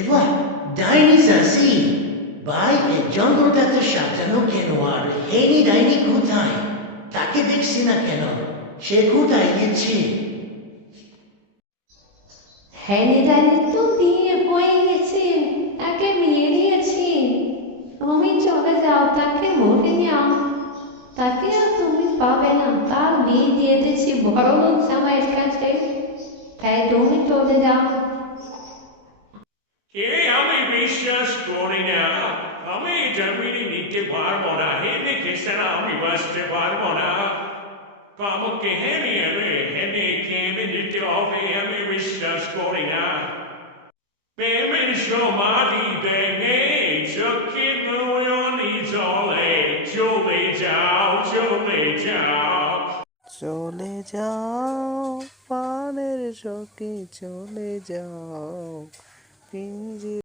এবার ডাইনি সাসি ভাই এই জঙ্গলটা তো সাজানো কেন আর হেনি ডাইনি কোথায় তাকে দেখছি না কেন? সে কোথায় গেছে? হ্যাঁ নিদানি তো বিয়ে হয়ে গেছে, তাকে বিয়ে দিয়েছি। তুমি চলে যাও, তাকে মরে যাও। তাকে আর তুমি পাবে না, তার বিয়ে দিয়ে দিয়েছি বড় লোক জামাইয়ের কাছে। তাই তুমি চলে যাও। বিশ্বাস করি না। আমি এটা মেনে নিতে পারব না। হে দেখে সারা আমি বাঁচতে পারব না। আমাকে হেনে এনে হেনে নিতে হবে, আমি বিশ্বাস করি না। প্রেমের সমাধি ভেঙে চোখে নয়নি জলে। চলে যাও চলে যাও। চলে যাও পানের চোখে চলে যাও।